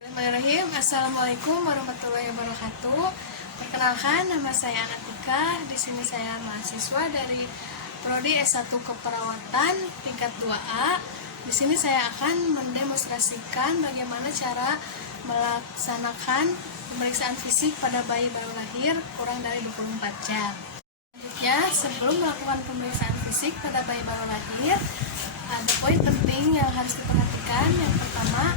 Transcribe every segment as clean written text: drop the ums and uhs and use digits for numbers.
Bismillahirrahmanirrahim. Assalamualaikum warahmatullahi wabarakatuh. Perkenalkan, nama saya Anatika. Di sini saya mahasiswa dari Prodi S1 Keperawatan tingkat 2A. Di sini saya akan mendemonstrasikan bagaimana cara melaksanakan pemeriksaan fisik pada bayi baru lahir kurang dari 24 jam. Selanjutnya, sebelum melakukan pemeriksaan fisik pada bayi baru lahir, ada poin penting yang harus diperhatikan. Yang pertama,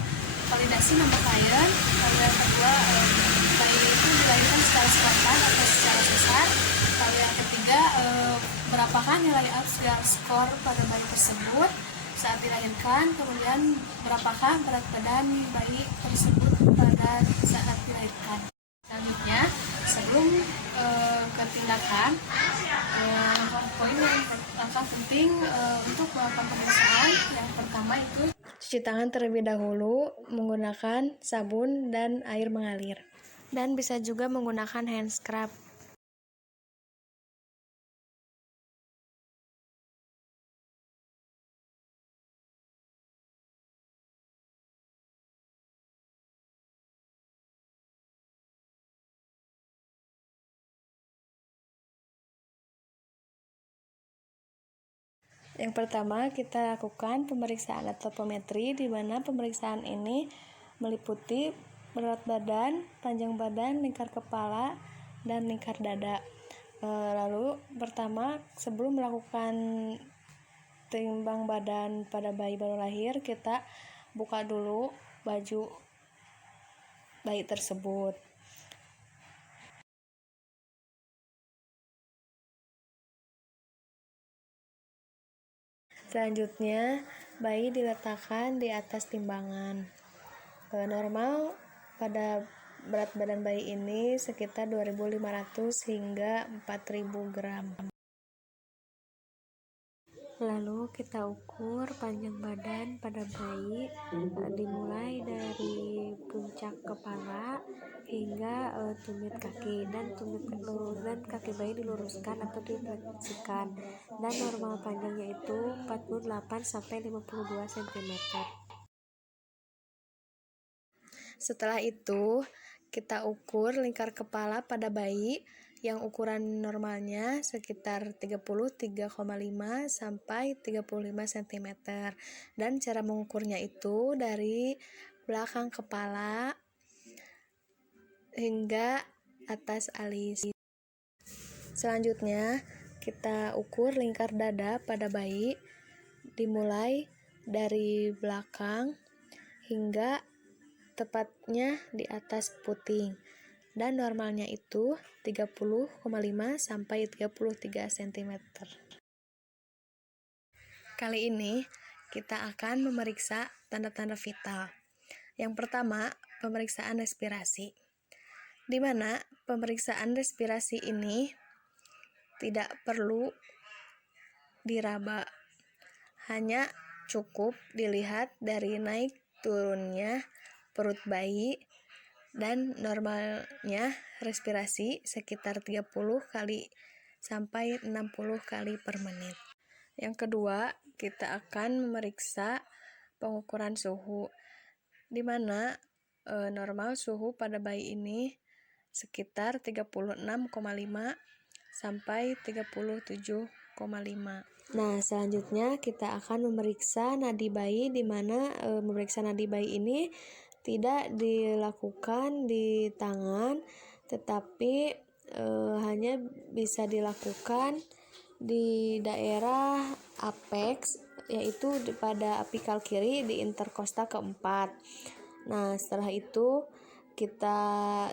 validasi nama klien. Lalu yang kedua, bayi itu dilahirkan secara spontan atau secara sesar. Lalu yang ketiga, berapakah nilai Apgar skor pada bayi tersebut saat dilahirkan. Kemudian berapakah berat badan bayi tersebut pada saat dilahirkan. Selanjutnya, sebelum ke tindakan, poin yang langkah penting untuk melakukan pemeriksaan. Yang pertama itu cuci tangan terlebih dahulu menggunakan sabun dan air mengalir, dan bisa juga menggunakan hand scrub. Yang pertama, kita lakukan pemeriksaan atopometri, di mana pemeriksaan ini meliputi berat badan, panjang badan, lingkar kepala, dan lingkar dada. Lalu pertama, sebelum melakukan timbang badan pada bayi baru lahir, kita buka dulu baju bayi tersebut. Selanjutnya, bayi diletakkan di atas timbangan. Normal pada berat badan bayi ini sekitar 2.500 hingga 4.000 gram. Lalu kita ukur panjang badan pada bayi, dimulai dari puncak kepala hingga tumit kaki, dan kaki bayi diluruskan atau difleksikan, dan normal panjangnya itu 48-52 cm. Setelah itu, kita ukur lingkar kepala pada bayi yang ukuran normalnya sekitar 33,5 sampai 35 cm. Dan cara mengukurnya itu dari belakang kepala hingga atas alis. Selanjutnya, kita ukur lingkar dada pada bayi dimulai dari belakang hingga tepatnya di atas puting, dan normalnya itu 30,5 sampai 33 cm. Kali ini kita akan memeriksa tanda-tanda vital. Yang pertama, pemeriksaan respirasi, di mana pemeriksaan respirasi ini tidak perlu diraba, hanya cukup dilihat dari naik turunnya perut bayi dan normalnya respirasi sekitar 30 kali sampai 60 kali per menit. Yang kedua, kita akan memeriksa pengukuran suhu, di mana normal suhu pada bayi ini sekitar 36,5 sampai 37,5. Nah, selanjutnya kita akan memeriksa nadi bayi, di mana memeriksa nadi bayi ini tidak dilakukan di tangan, tetapi hanya bisa dilakukan di daerah apex, yaitu pada apikal kiri di interkostal keempat. Nah, setelah itu kita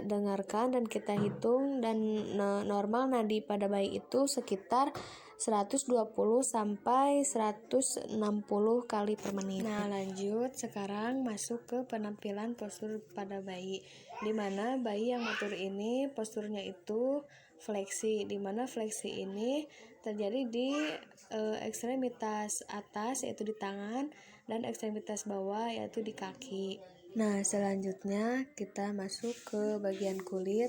dengarkan dan kita hitung, dan normal nadi pada bayi itu sekitar 120 sampai 160 kali per menit. Nah, lanjut sekarang masuk ke penampilan postur pada bayi, di mana bayi yang matur ini posturnya itu fleksi, di mana fleksi ini terjadi di ekstremitas atas yaitu di tangan, dan ekstremitas bawah yaitu di kaki. Nah, selanjutnya kita masuk ke bagian kulit,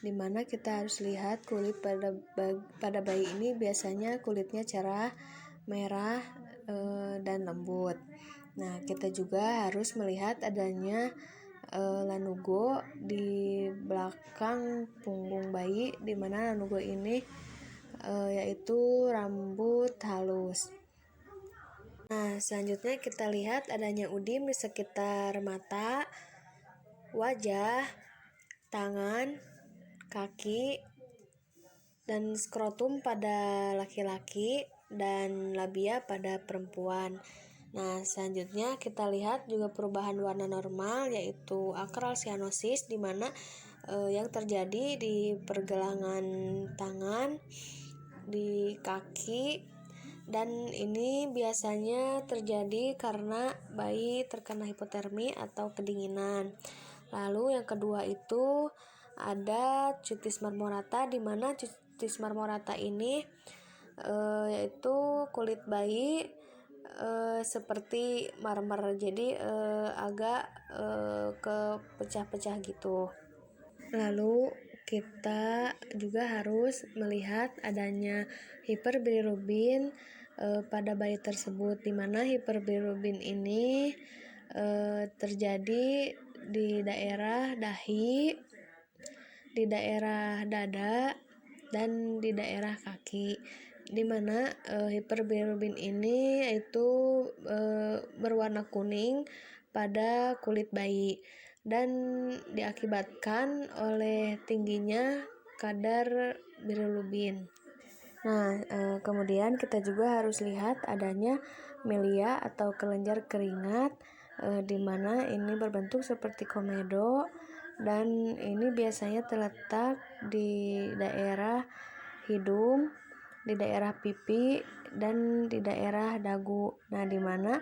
di mana kita harus lihat kulit pada bayi ini biasanya kulitnya cerah, merah, dan lembut. Nah, kita juga harus melihat adanya lanugo di belakang punggung bayi, di mana lanugo ini yaitu rambut halus. Nah, selanjutnya kita lihat adanya udim di sekitar mata, wajah, tangan, kaki, dan skrotum pada laki-laki dan labia pada perempuan. Nah, selanjutnya kita lihat juga perubahan warna normal yaitu akral cyanosis, di mana yang terjadi di pergelangan tangan, di kaki, dan ini biasanya terjadi karena bayi terkena hipotermi atau kedinginan. Lalu yang kedua itu ada cutis marmorata, di mana cutis marmorata ini yaitu kulit bayi seperti marmer, jadi agak kepecah-pecah gitu. Lalu kita juga harus melihat adanya hiperbilirubin pada bayi tersebut, di mana hiperbilirubin ini terjadi di daerah dahi, di daerah dada, dan di daerah kaki, di mana hiperbilirubin ini itu berwarna kuning pada kulit bayi dan diakibatkan oleh tingginya kadar bilirubin. Nah, kemudian kita juga harus lihat adanya milia atau kelenjar keringat, di mana ini berbentuk seperti komedo, dan ini biasanya terletak di daerah hidung, di daerah pipi, dan di daerah dagu. Nah, di mana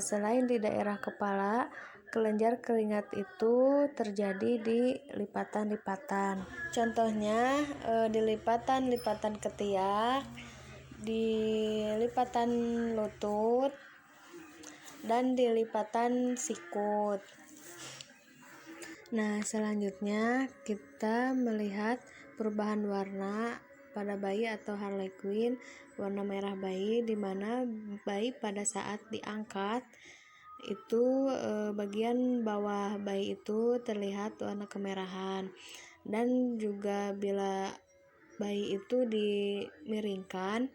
selain di daerah kepala, kelenjar keringat itu terjadi di lipatan-lipatan. Contohnya di lipatan-lipatan ketiak, di lipatan lutut, dan di lipatan sikut. Nah, selanjutnya kita melihat perubahan warna pada bayi atau harlequin, warna merah bayi, di mana bayi pada saat diangkat itu bagian bawah bayi itu terlihat warna kemerahan, dan juga bila bayi itu dimiringkan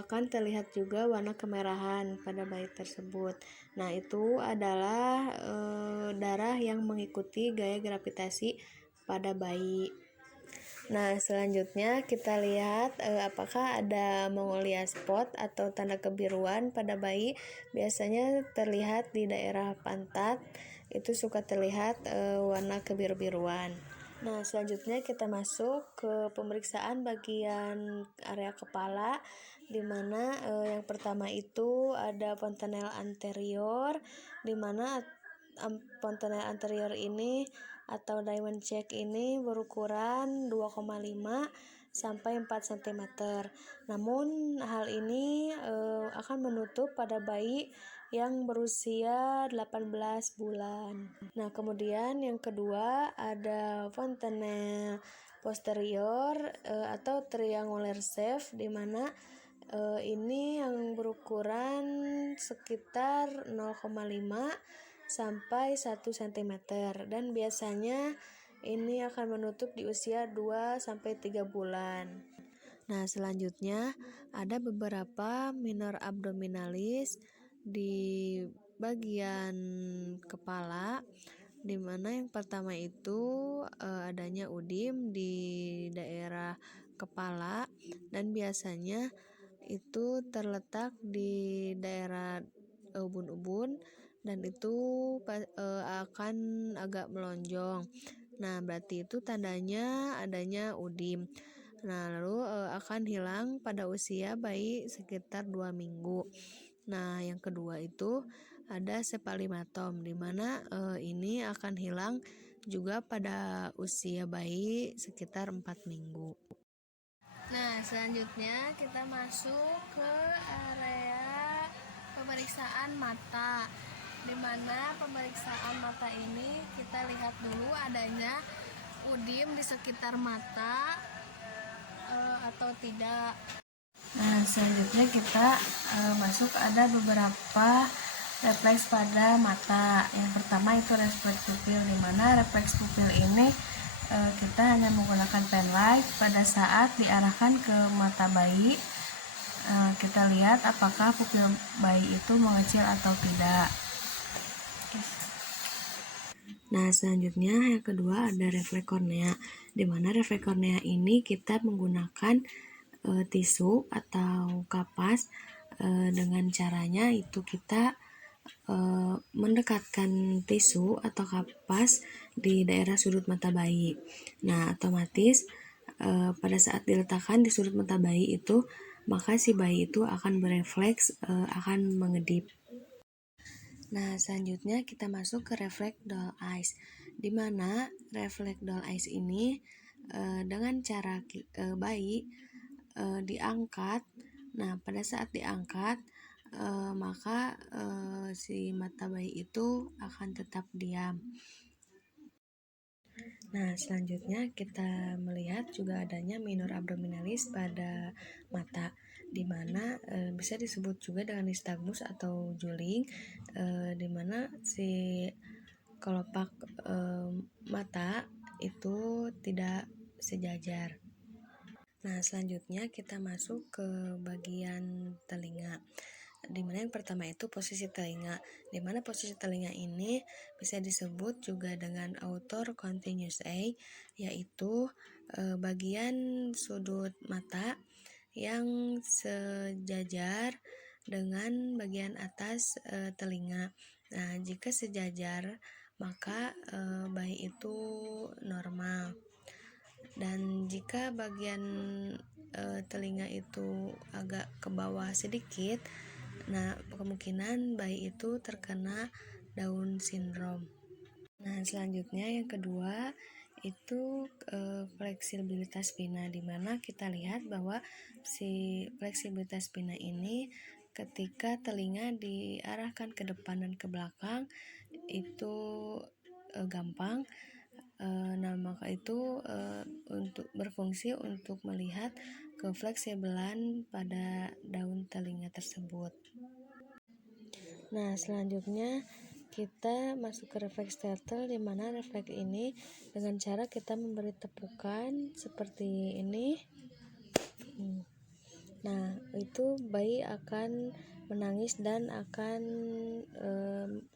akan terlihat juga warna kemerahan pada bayi tersebut. Nah, itu adalah darah yang mengikuti gaya gravitasi pada bayi. Nah, selanjutnya kita lihat apakah ada mongolia spot atau tanda kebiruan pada bayi. Biasanya terlihat di daerah pantat, itu suka terlihat warna kebiru-biruan. Nah, selanjutnya kita masuk ke pemeriksaan bagian area kepala, di mana yang pertama itu ada fontanel anterior, di mana fontanel anterior ini atau diamond check ini berukuran 2,5 sampai 4 cm. Namun hal ini akan menutup pada bayi yang berusia 18 bulan. Nah, kemudian yang kedua ada fontanel posterior atau triangular shaft, di mana ini yang berukuran sekitar 0,5 sampai 1 cm, dan biasanya ini akan menutup di usia 2 sampai 3 bulan. Nah, selanjutnya ada beberapa minor abdominalis di bagian kepala, di mana yang pertama itu adanya udim di daerah kepala, dan biasanya itu terletak di daerah ubun-ubun, dan itu akan agak melonjong. Nah, berarti itu tandanya adanya udim. Nah, lalu akan hilang pada usia bayi sekitar 2 minggu. Nah, yang kedua itu ada sepalimatom, di mana ini akan hilang juga pada usia bayi sekitar 4 minggu. Nah, selanjutnya kita masuk ke area pemeriksaan mata, di mana pemeriksaan mata ini kita lihat dulu adanya udim di sekitar mata atau tidak. Nah, selanjutnya kita masuk ada beberapa refleks pada mata. Yang pertama itu refleks pupil, di mana refleks pupil ini kita hanya menggunakan pen light pada saat diarahkan ke mata bayi. Kita lihat apakah pupil bayi itu mengecil atau tidak. Nah, selanjutnya yang kedua ada refleks kornea, di mana refleks kornea ini kita menggunakan tisu atau kapas. Dengan caranya itu kita mendekatkan tisu atau kapas di daerah sudut mata bayi. Nah, otomatis pada saat diletakkan di sudut mata bayi itu, maka si bayi itu akan berefleks, akan mengedip. Nah, selanjutnya kita masuk ke refleks doll eyes, di mana refleks doll eyes ini dengan cara bayi diangkat. Nah, pada saat diangkat, maka si mata bayi itu akan tetap diam. Nah, selanjutnya kita melihat juga adanya minor abdominalis pada mata, di mana bisa disebut juga dengan nystagmus atau juling, di mana si kelopak mata itu tidak sejajar. Nah, selanjutnya kita masuk ke bagian telinga, di mana yang pertama itu posisi telinga, di mana posisi telinga ini bisa disebut juga dengan outer continuous eye, yaitu bagian sudut mata yang sejajar dengan bagian atas telinga. Nah, jika sejajar maka bayi itu normal. Dan jika bagian telinga itu agak ke bawah sedikit, nah kemungkinan bayi itu terkena Down syndrome. Nah, selanjutnya yang kedua itu fleksibilitas pinna, di mana kita lihat bahwa si fleksibilitas pinna ini ketika telinga diarahkan ke depan dan ke belakang itu gampang. Nah, maka itu untuk berfungsi untuk melihat kefleksibelan pada daun telinga tersebut. Nah, selanjutnya kita masuk ke refleks turtle, di mana refleks ini dengan cara kita memberi tepukan seperti ini. Nah, itu bayi akan menangis dan akan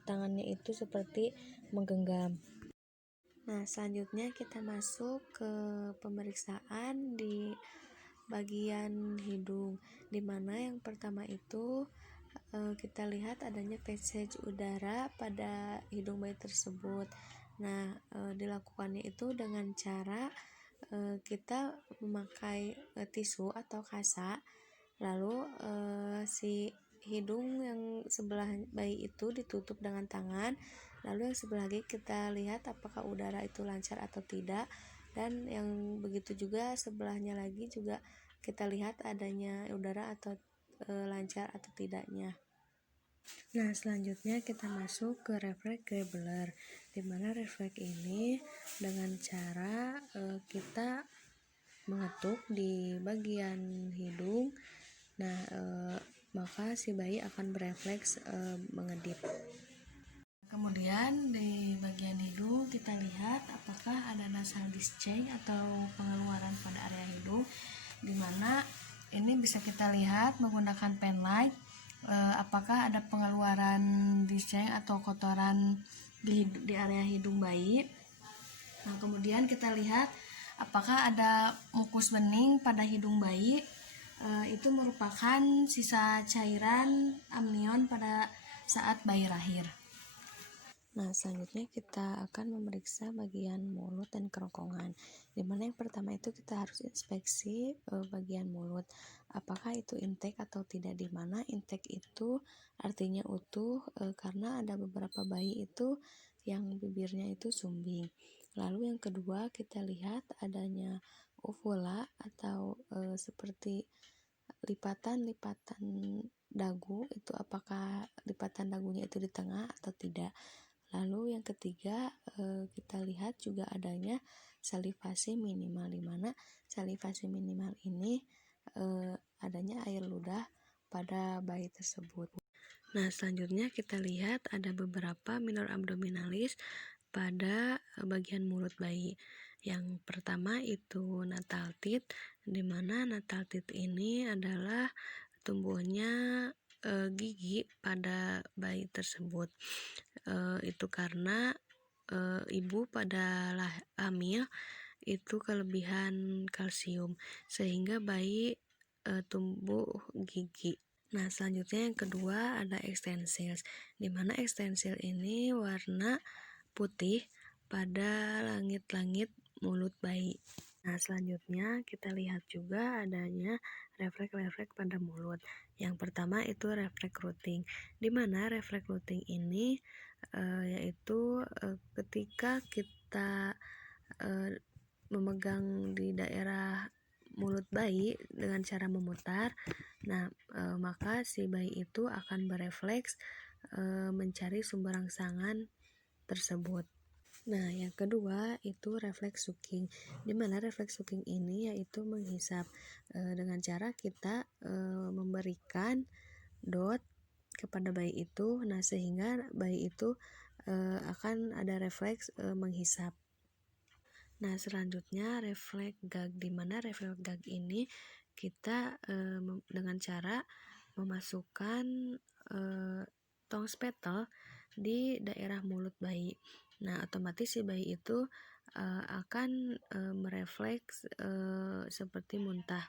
tangannya itu seperti menggenggam. Nah, selanjutnya kita masuk ke pemeriksaan di bagian hidung, di mana yang pertama itu kita lihat adanya passage udara pada hidung bayi tersebut. Nah, dilakukannya itu dengan cara kita memakai tisu atau kasa, lalu si hidung yang sebelah bayi itu ditutup dengan tangan, lalu yang sebelah lagi kita lihat apakah udara itu lancar atau tidak, dan yang begitu juga sebelahnya lagi juga kita lihat adanya udara atau lancar atau tidaknya. Nah, selanjutnya kita masuk ke refleks Grebeler, di mana refleks ini dengan cara kita mengetuk di bagian hidung. Nah, maka si bayi akan berefleks mengedip. Kemudian di bagian hidung kita lihat apakah ada nasal discharge atau pengeluaran pada area hidung, di mana ini bisa kita lihat menggunakan pen light apakah ada pengeluaran discharge atau kotoran di area hidung bayi. Nah, kemudian kita lihat apakah ada mukus bening pada hidung bayi. Itu merupakan sisa cairan amnion pada saat bayi lahir. Nah, selanjutnya kita akan memeriksa bagian mulut dan kerongkongan, dimana yang pertama itu kita harus inspeksi bagian mulut, apakah itu intake atau tidak, dimana intake itu artinya utuh karena ada beberapa bayi itu yang bibirnya itu sumbing. Lalu yang kedua kita lihat adanya uvula atau seperti lipatan-lipatan dagu, itu apakah lipatan dagunya itu di tengah atau tidak. Lalu yang ketiga kita lihat juga adanya salivasi minimal, di mana salivasi minimal ini adanya air ludah pada bayi tersebut. Nah, selanjutnya kita lihat ada beberapa minor abdominalis pada bagian mulut bayi. Yang pertama itu natal teeth, di mana natal teeth ini adalah tumbuhnya gigi pada bayi tersebut. Itu karena ibu pada hamil itu kelebihan kalsium sehingga bayi tumbuh gigi. Nah, selanjutnya yang kedua ada extensils, di mana ekstensil ini warna putih pada langit-langit mulut bayi. Nah, selanjutnya kita lihat juga adanya refleks-refleks pada mulut. Yang pertama itu refleks rooting, di mana refleks rooting ini yaitu ketika kita memegang di daerah mulut bayi dengan cara memutar, nah maka si bayi itu akan berefleks mencari sumber rangsangan tersebut. Nah, yang kedua itu refleks sucking, di mana refleks sucking ini yaitu menghisap dengan cara kita memberikan dot kepada bayi itu, nah sehingga bayi itu akan ada refleks menghisap. Nah, selanjutnya refleks gag, di mana refleks gag ini kita dengan cara memasukkan tong spetle di daerah mulut bayi. Nah, otomatis si bayi itu akan merefleks seperti muntah.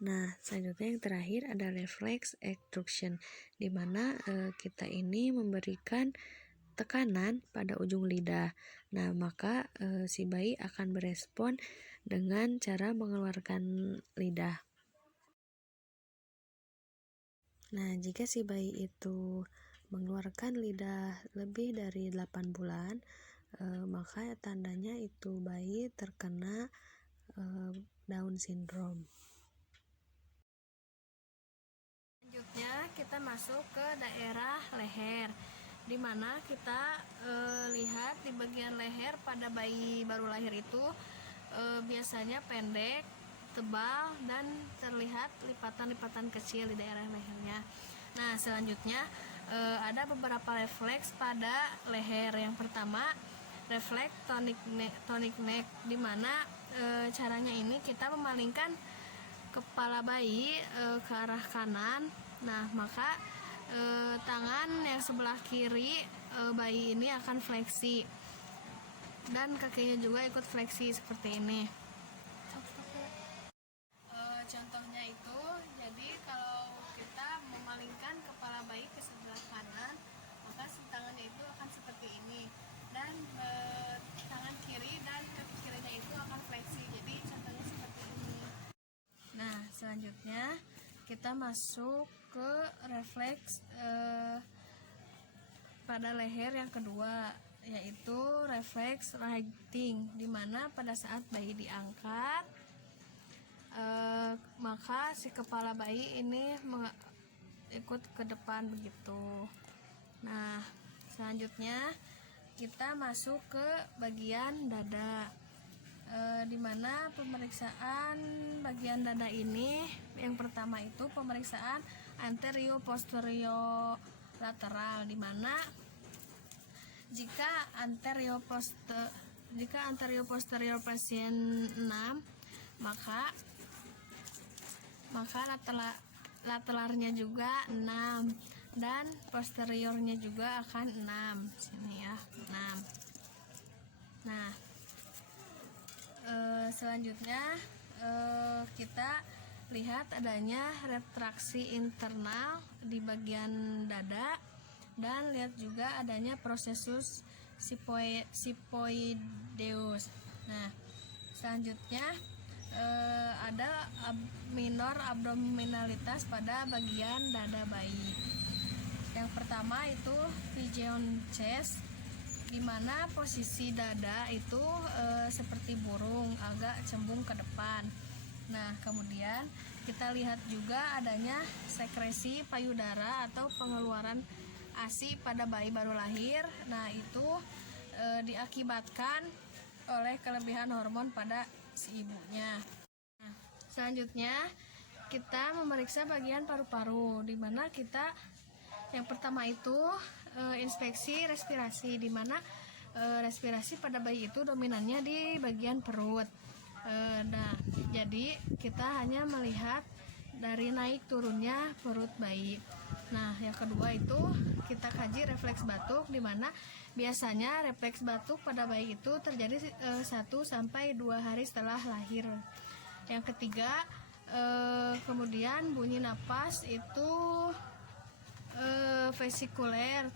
Nah, selanjutnya yang terakhir ada refleks extrusion, di mana kita ini memberikan tekanan pada ujung lidah. Nah, maka si bayi akan berespon dengan cara mengeluarkan lidah. Nah, jika si bayi itu mengeluarkan lidah lebih dari 8 bulan, maka tandanya itu bayi terkena Down syndrome. Selanjutnya kita masuk ke daerah leher, di mana kita lihat di bagian leher pada bayi baru lahir itu biasanya pendek, tebal, dan terlihat lipatan-lipatan kecil di daerah lehernya. Nah, selanjutnya ada beberapa refleks pada leher. Yang pertama refleks tonic neck, di mana caranya ini kita memalingkan kepala bayi ke arah kanan. Nah, maka tangan yang sebelah kiri bayi ini akan fleksi dan kakinya juga ikut fleksi seperti ini. Contohnya itu, jadi kalau kita memalingkan kepala bayi ke sebelah kanan, maka tangannya itu akan seperti ini, dan tangan kiri dan kaki kirinya itu akan fleksi. Jadi contohnya seperti ini. Nah, selanjutnya kita masuk ke refleks pada leher yang kedua, yaitu refleks righting, di mana pada saat bayi diangkat maka si kepala bayi ini ikut ke depan begitu. Nah, selanjutnya kita masuk ke bagian dada, di mana pemeriksaan bagian dada ini yang pertama itu pemeriksaan anterior posterior lateral, di mana jika anterior posterior pasien 6, maka lateralnya juga 6 dan posteriornya juga akan 6. Sini ya, 6. Nah, selanjutnya kita lihat adanya retraksi internal di bagian dada, dan lihat juga adanya prosesus sipoideus. Nah, selanjutnya ada minor abdominalitas pada bagian dada bayi. Yang pertama itu pigeon chest, di mana posisi dada itu seperti burung, agak cembung ke depan. Nah, kemudian kita lihat juga adanya sekresi payudara atau pengeluaran ASI pada bayi baru lahir. Nah, itu diakibatkan oleh kelebihan hormon pada si ibunya. Nah, selanjutnya kita memeriksa bagian paru-paru, di mana kita yang pertama itu inspeksi respirasi, di mana respirasi pada bayi itu dominannya di bagian perut. Nah, jadi kita hanya melihat dari naik turunnya perut bayi. Nah, yang kedua itu kita kaji refleks batuk, di mana biasanya refleks batuk pada bayi itu terjadi 1-2 hari setelah lahir. Yang ketiga, kemudian bunyi napas itu vesikuler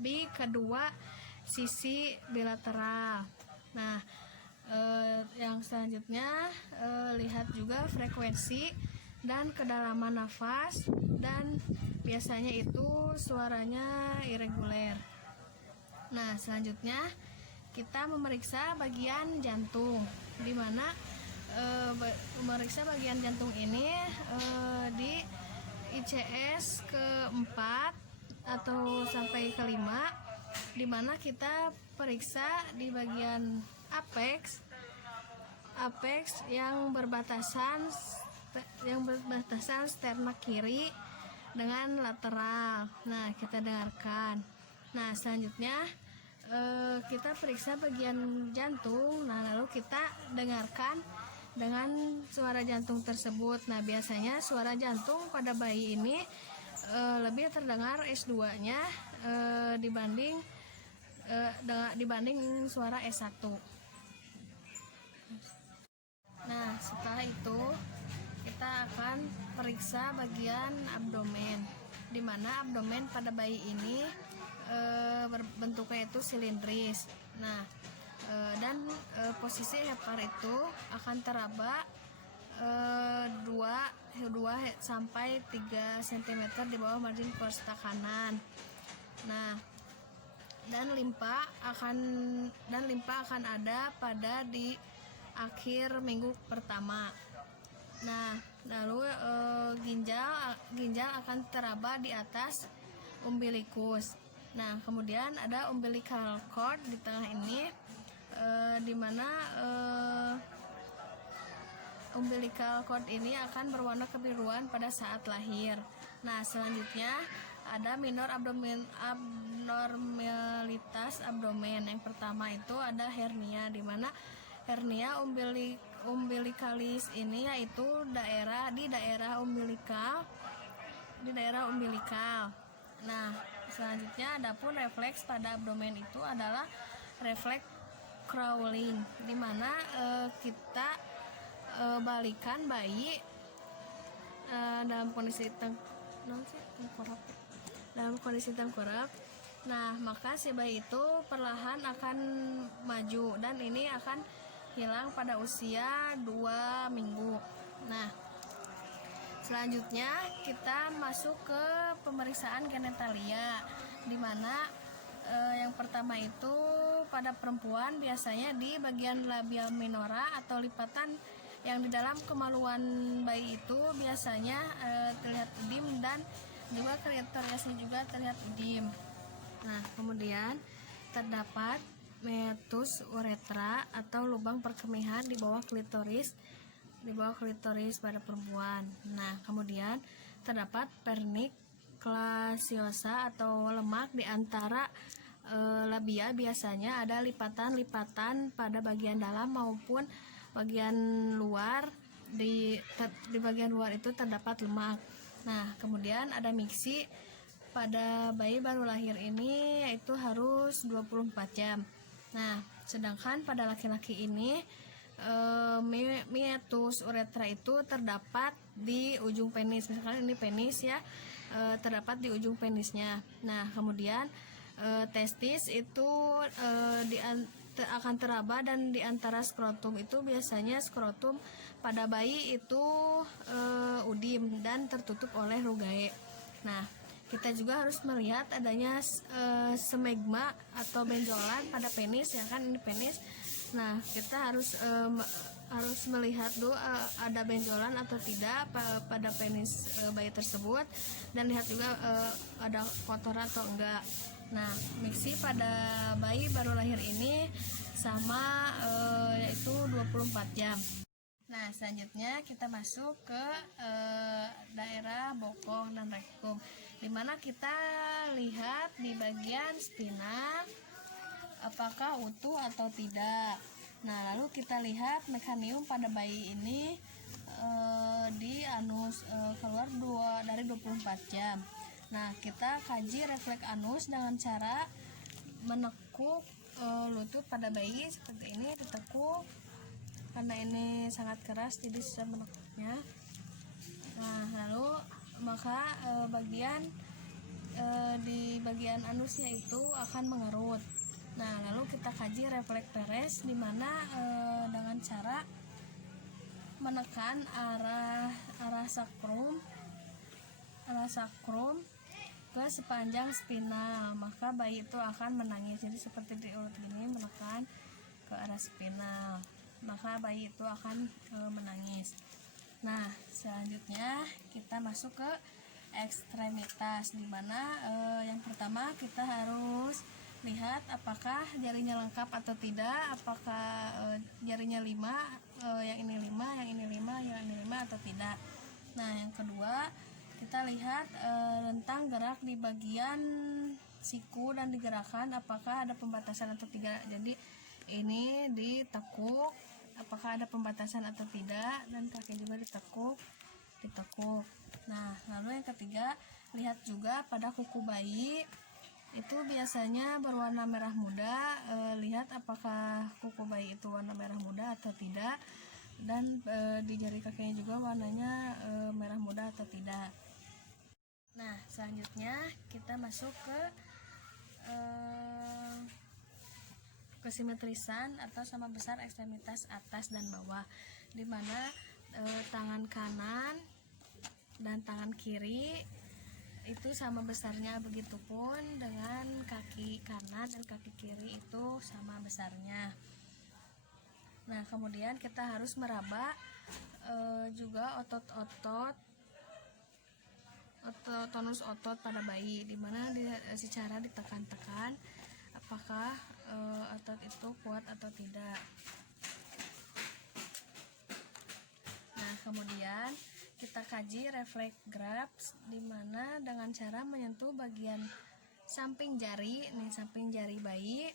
di kedua sisi bilateral. Nah, yang selanjutnya lihat juga frekuensi dan kedalaman nafas, dan biasanya itu suaranya irregular. Nah, selanjutnya kita memeriksa bagian jantung, di mana memeriksa bagian jantung ini di ICS ke-4 atau sampai ke-5, di mana kita periksa di bagian apex yang berbatasan sterna kiri dengan lateral. Nah, kita dengarkan. Nah, selanjutnya kita periksa bagian jantung. Nah, lalu kita dengarkan dengan suara jantung tersebut. Nah, biasanya suara jantung pada bayi ini lebih terdengar S2-nya dibanding suara S1. Nah, setelah itu kita akan periksa bagian abdomen, di mana abdomen pada bayi ini bentuknya itu silindris. Nah, dan posisi hepar itu akan teraba 2-3 cm di bawah margin prosta kanan. Nah, dan limpa akan ada pada di akhir minggu pertama. Nah, lalu ginjal akan teraba di atas umbilikus. Nah, kemudian ada umbilical cord di tengah ini, di mana umbilical cord ini akan berwarna kebiruan pada saat lahir. Nah, selanjutnya ada minor abnormalitas abdomen. Yang pertama itu ada hernia, di mana hernia umbilikalis ini yaitu di daerah umbilikal. Nah, selanjutnya adapun refleks pada abdomen itu adalah refleks crawling, di mana kita balikan bayi dalam kondisi tengkurap. Nah, maka si bayi itu perlahan akan maju, dan ini akan hilang pada usia 2 minggu. Nah, selanjutnya kita masuk ke pemeriksaan genitalia, di mana yang pertama itu pada perempuan biasanya di bagian labia minora atau lipatan yang di dalam kemaluan bayi itu biasanya terlihat udim, dan juga klitoriasnya juga terlihat udim. Nah, kemudian terdapat meatus uretra atau lubang perkemihan di bawah klitoris pada perempuan. Nah, kemudian terdapat pernik glasiosa atau lemak di antara labia. Biasanya ada lipatan-lipatan pada bagian dalam maupun bagian luar. Di bagian luar itu terdapat lemak. Nah, kemudian ada miksi pada bayi baru lahir ini, yaitu harus 24 jam. Nah, sedangkan pada laki-laki ini meatus uretra itu terdapat di ujung penis. Misalkan ini penis ya, terdapat di ujung penisnya. Nah, kemudian testis itu akan teraba, dan di antara skrotum itu biasanya skrotum pada bayi itu udim dan tertutup oleh rugae. Nah, kita juga harus melihat adanya semegma atau benjolan pada penis, ya kan, ini penis. Nah, kita harus melihat dulu ada benjolan atau tidak pada penis bayi tersebut, dan lihat juga ada kotoran atau enggak. Nah, miksi pada bayi baru lahir ini sama, yaitu 24 jam. Nah, selanjutnya kita masuk ke daerah bokong dan rektum, dimana kita lihat di bagian spina apakah utuh atau tidak. Nah, lalu kita lihat mekanium pada bayi ini di anus keluar dari 24 jam. Nah, kita kaji refleks anus dengan cara menekuk lutut pada bayi seperti ini, ditekuk karena ini sangat keras jadi susah menekuknya. Nah, lalu maka di bagian anusnya itu akan mengerut. Nah, lalu kita kaji refleks peres, di mana dengan cara menekan arah sakrum ke sepanjang spinal, maka bayi itu akan menangis. Jadi seperti diurut gini, menekan ke arah spinal, maka bayi itu akan menangis. Nah, selanjutnya kita masuk ke ekstremitas, dimana yang pertama kita harus lihat apakah jarinya lengkap atau tidak, apakah jarinya 5, yang ini 5, yang ini 5, yang ini 5 atau tidak. Nah, yang kedua kita lihat rentang gerak di bagian siku dan digerakkan apakah ada pembatasan atau tidak. Jadi ini ditekuk apakah ada pembatasan atau tidak, dan kaki juga ditekuk. Nah, lalu yang ketiga, lihat juga pada kuku bayi itu biasanya berwarna merah muda. Lihat apakah kuku bayi itu warna merah muda atau tidak, dan di jari kakinya juga warnanya merah muda atau tidak. Nah, selanjutnya kita masuk ke kesimetrisan atau sama besar ekstremitas atas dan bawah, di mana tangan kanan dan tangan kiri itu sama besarnya, begitupun dengan kaki kanan dan kaki kiri itu sama besarnya. Nah, kemudian kita harus meraba juga tonus otot pada bayi, dimana secara ditekan-tekan apakah otot itu kuat atau tidak. Nah, kemudian kita kaji refleks grabs, dimana dengan cara menyentuh bagian samping jari bayi,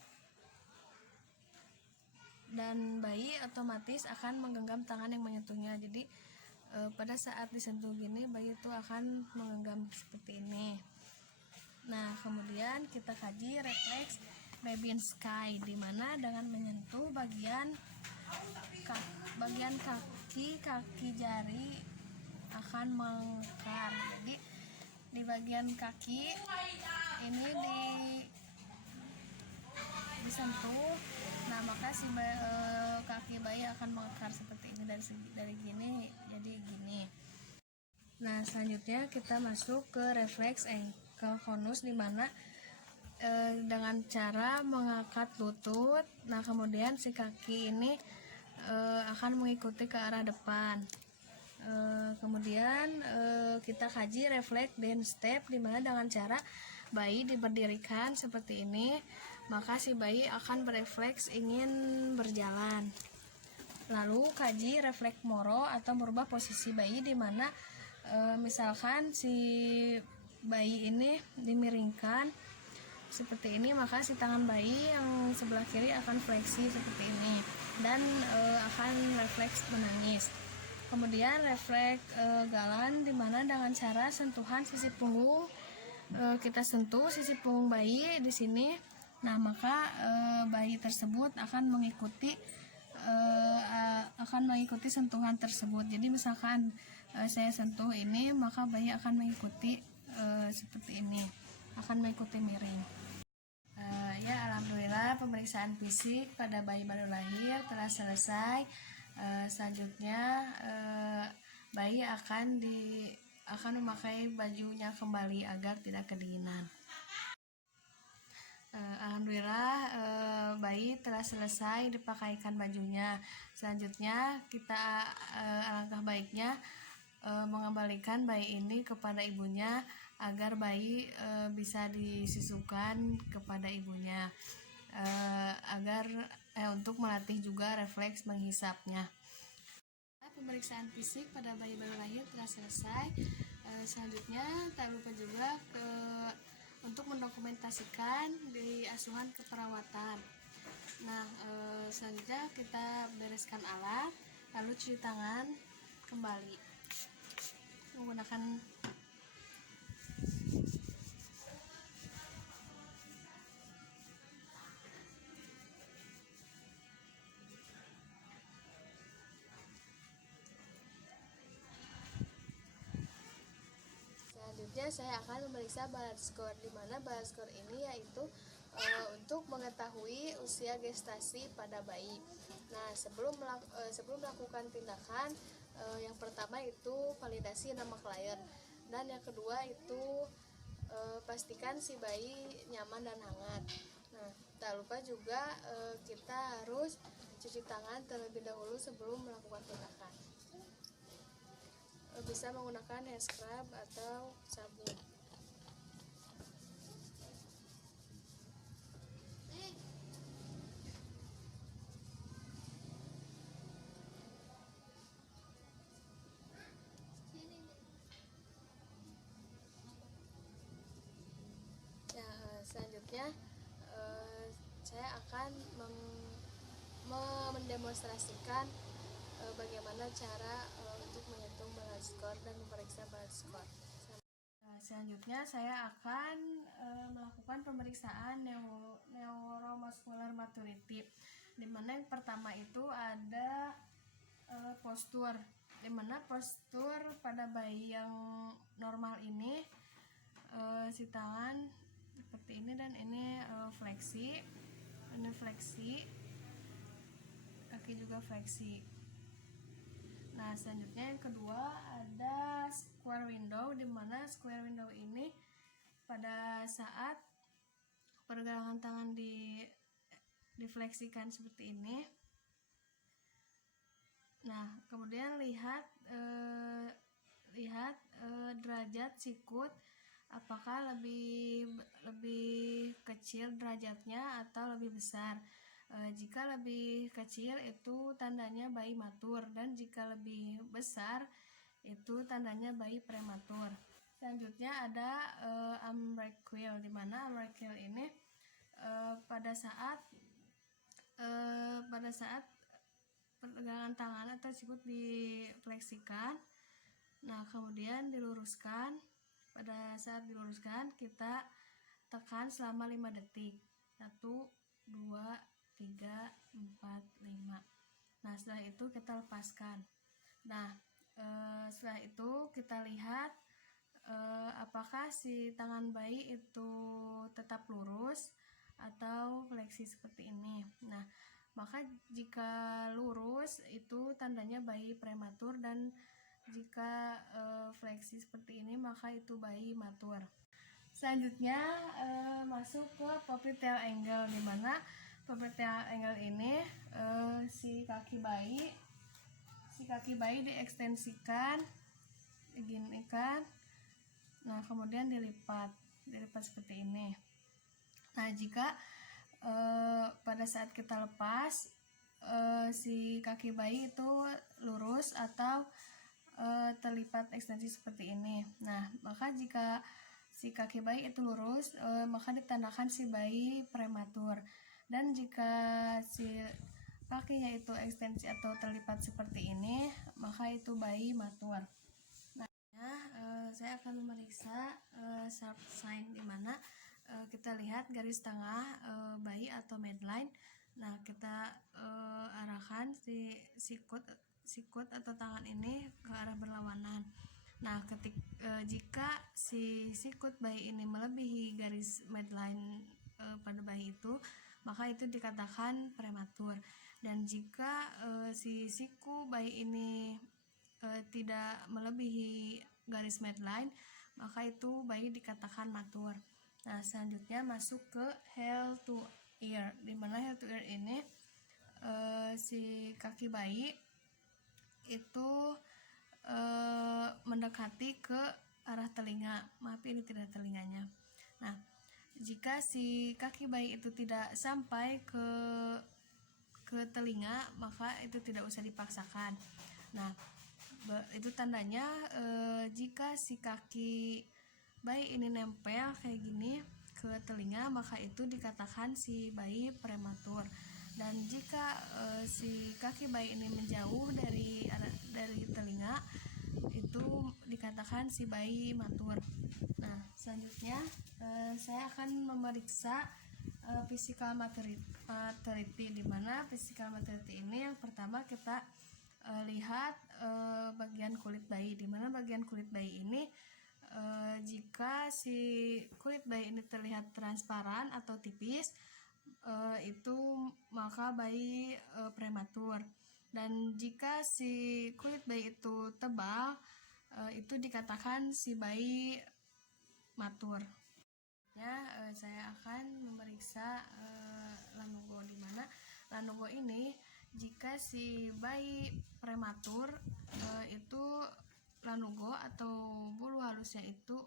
dan bayi otomatis akan menggenggam tangan yang menyentuhnya. Jadi pada saat disentuh gini, bayi itu akan menggenggam seperti ini. Nah, kemudian kita kaji refleks Babinski, di mana dengan menyentuh bagian kaki jari akan mengekar. Jadi di bagian kaki ini disentuh, nah maka kaki bayi akan mengekar seperti ini, dari gini jadi gini. Nah, selanjutnya kita masuk ke refleks ankle conus, di mana dengan cara mengangkat lutut. Nah, kemudian si kaki ini akan mengikuti ke arah depan. Kemudian kita kaji refleks dance step, di mana dengan cara bayi diberdirikan seperti ini, maka si bayi akan berefleks ingin berjalan. Lalu kaji refleks moro atau merubah posisi bayi, di mana misalkan si bayi ini dimiringkan seperti ini, maka si tangan bayi yang sebelah kiri akan fleksi seperti ini dan akan refleks menangis. Kemudian refleks galan, di mana dengan cara sentuhan sisi punggung, kita sentuh sisi punggung bayi di sini. Nah, maka bayi tersebut akan mengikuti sentuhan tersebut. Jadi misalkan saya sentuh ini, maka bayi akan mengikuti seperti ini, akan mengikuti miring. Ya, alhamdulillah pemeriksaan fisik pada bayi baru lahir telah selesai. Selanjutnya bayi akan memakai bajunya kembali agar tidak kedinginan. Alhamdulillah bayi telah selesai dipakaikan bajunya. Selanjutnya kita alangkah baiknya mengembalikan bayi ini kepada ibunya agar bayi bisa disusukan kepada ibunya, untuk melatih juga refleks menghisapnya. pemeriksaan fisik pada bayi baru lahir telah selesai. Selanjutnya tak lupa juga untuk mendokumentasikan di asuhan keperawatan. Nah, selanjutnya kita bereskan alat, lalu cuci tangan kembali menggunakan Selanjutnya saya akan memeriksa balance score, di mana balance score ini yaitu untuk mengetahui usia gestasi pada bayi. Nah, sebelum melakukan tindakan, yang pertama itu validasi nama klien, dan yang kedua itu pastikan si bayi nyaman dan hangat. Nah, tak lupa juga kita harus cuci tangan terlebih dahulu sebelum melakukan tindakan. Bisa menggunakan hand scrub atau sabun. Ya, selanjutnya saya akan mendemonstrasikan bagaimana cara untuk menghitung balance score dan memeriksa balance score. Selanjutnya saya akan melakukan pemeriksaan neuromuscular maturity, di mana yang pertama itu ada postur, di mana postur pada bayi yang normal ini si tangan seperti ini dan ini fleksi, kaki juga fleksi. Nah, selanjutnya yang kedua ada square window, di mana square window ini pada saat pergelangan tangan difleksikan seperti ini. Nah, kemudian lihat derajat sikut, apakah lebih kecil derajatnya atau lebih besar. Jika lebih kecil itu tandanya bayi matur, dan jika lebih besar itu tandanya bayi prematur. Selanjutnya ada umbraquial, di mana umbraquial ini pada saat pergelangan tangan atau sikut difleksikan, nah kemudian diluruskan. Pada saat diluruskan kita tekan selama 5 detik. 1, 2, 3, 4, 5. Nah, setelah itu kita lepaskan. Nah, setelah itu kita lihat apakah si tangan bayi itu tetap lurus atau fleksi seperti ini. Nah, maka jika lurus itu tandanya bayi prematur, dan jika fleksi seperti ini maka itu bayi matur. Selanjutnya masuk ke popliteal angle, di mana popliteal angle ini si kaki bayi diekstensikan, diginikan. Nah, kemudian dilipat seperti ini. Nah, jika pada saat kita lepas si kaki bayi itu lurus atau terlipat ekstensi seperti ini. Nah, maka jika si kaki bayi itu lurus, maka ditandakan si bayi prematur. Dan jika si kakinya itu ekstensi atau terlipat seperti ini, maka itu bayi matur. Nah, saya akan memeriksa sharp sign, di mana kita lihat garis tengah bayi atau midline. Nah, kita arahkan si sikut atau tangan ini ke arah berlawanan. Nah, jika si sikut bayi ini melebihi garis midline pada bayi itu, maka itu dikatakan prematur. Dan jika si siku bayi ini tidak melebihi garis midline, maka itu bayi dikatakan matur. Nah, selanjutnya masuk ke heel to ear, di mana heel to ear ini si kaki bayi itu mendekati ke arah telinga. Maaf, ini tidak telinganya. Nah, jika si kaki bayi itu tidak sampai ke telinga, maka itu tidak usah dipaksakan. Nah, itu tandanya jika si kaki bayi ini nempel kayak gini ke telinga, maka itu dikatakan si bayi prematur. Dan jika si kaki bayi ini menjauh dari telinga, itu dikatakan si bayi matur. Nah, selanjutnya saya akan memeriksa physical maturity, di mana physical maturity ini yang pertama kita lihat bagian kulit bayi, di mana bagian kulit bayi ini jika si kulit bayi ini terlihat transparan atau tipis, itu maka bayi prematur. Dan jika si kulit bayi itu tebal, itu dikatakan si bayi matur. Saya akan memeriksa lanugo, di mana lanugo ini jika si bayi prematur itu lanugo atau bulu halusnya itu,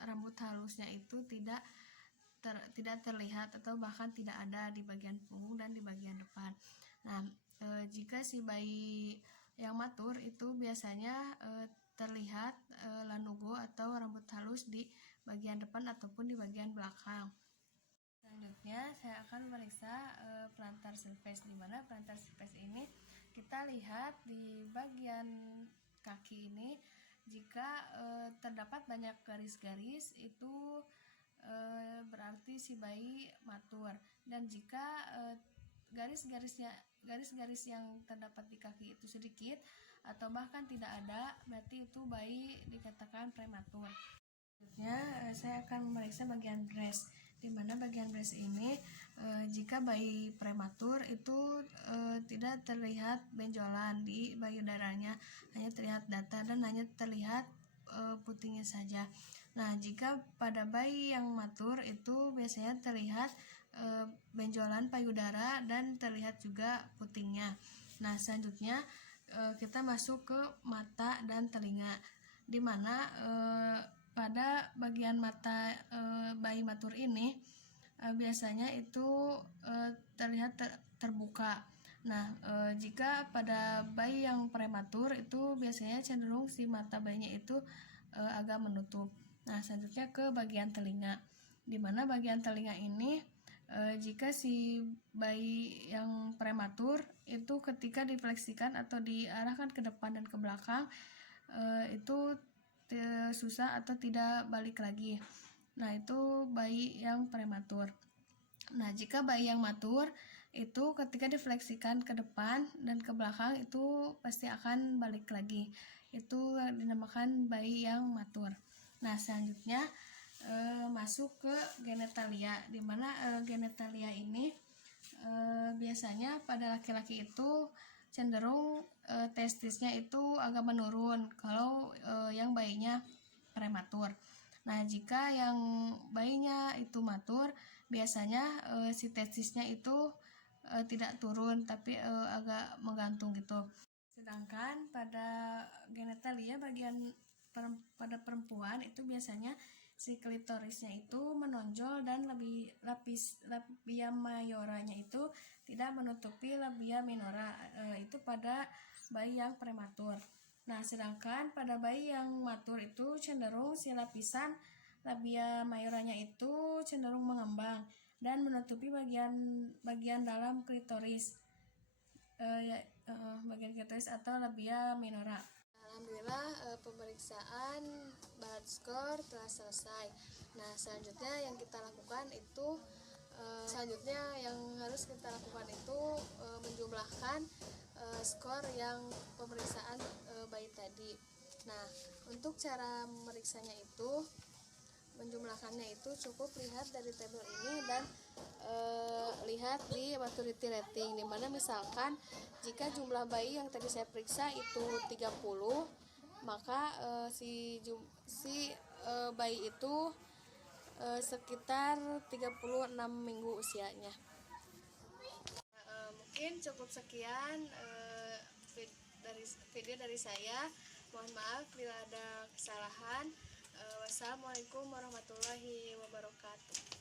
rambut halusnya itu tidak terlihat atau bahkan tidak ada di bagian punggung dan di bagian depan. Nah, jika si bayi yang matur itu biasanya terlihat lanugo atau rambut halus di bagian depan ataupun di bagian belakang. Selanjutnya saya akan memeriksa plantar surface, di mana plantar surface ini kita lihat di bagian kaki ini jika terdapat banyak garis-garis, itu berarti si bayi matur. Dan jika garis-garis yang terdapat di kaki itu sedikit atau bahkan tidak ada, berarti itu bayi dikatakan prematur. Selanjutnya saya akan memeriksa bagian breast, di mana bagian breast ini jika bayi prematur itu tidak terlihat benjolan di payudaranya, hanya terlihat datar dan hanya terlihat putingnya saja. Nah, jika pada bayi yang matur itu biasanya terlihat benjolan payudara dan terlihat juga putingnya. Nah, selanjutnya kita masuk ke mata dan telinga, di mana pada bagian mata bayi matur ini biasanya itu terlihat terbuka. Nah, jika pada bayi yang prematur itu biasanya cenderung si mata bayinya itu agak menutup. Nah, selanjutnya ke bagian telinga, di mana bagian telinga ini jika si bayi yang prematur itu ketika difleksikan atau diarahkan ke depan dan ke belakang, itu susah atau tidak balik lagi. Nah, itu bayi yang prematur. Nah, jika bayi yang matur itu ketika difleksikan ke depan dan ke belakang itu pasti akan balik lagi. Itu dinamakan bayi yang matur. Nah, selanjutnya masuk ke genitalia, di mana genitalia ini biasanya pada laki-laki itu cenderung testisnya itu agak menurun kalau yang bayinya prematur. Nah, jika yang bayinya itu matur, biasanya si testisnya itu tidak turun tapi agak menggantung gitu. Sedangkan pada genitalia pada perempuan itu biasanya si klitorisnya itu menonjol dan labia mayoranya itu tidak menutupi labia minora, itu pada bayi yang prematur. Nah, sedangkan pada bayi yang matur itu cenderung si lapisan labia mayoranya itu cenderung mengembang dan menutupi bagian dalam klitoris, bagian klitoris atau labia minora. Alhamdulillah pemeriksaan blood score telah selesai. Nah, selanjutnya yang kita lakukan itu menjumlahkan skor yang pemeriksaan bayi tadi. Nah, untuk cara memeriksanya itu, menjumlahkannya itu cukup lihat dari tabel ini dan lihat di maturity rating, dimana misalkan jika jumlah bayi yang tadi saya periksa itu 30, maka si bayi itu sekitar 36 minggu usianya. Mungkin cukup sekian video dari saya. Mohon maaf bila ada kesalahan. Wassalamualaikum warahmatullahi wabarakatuh.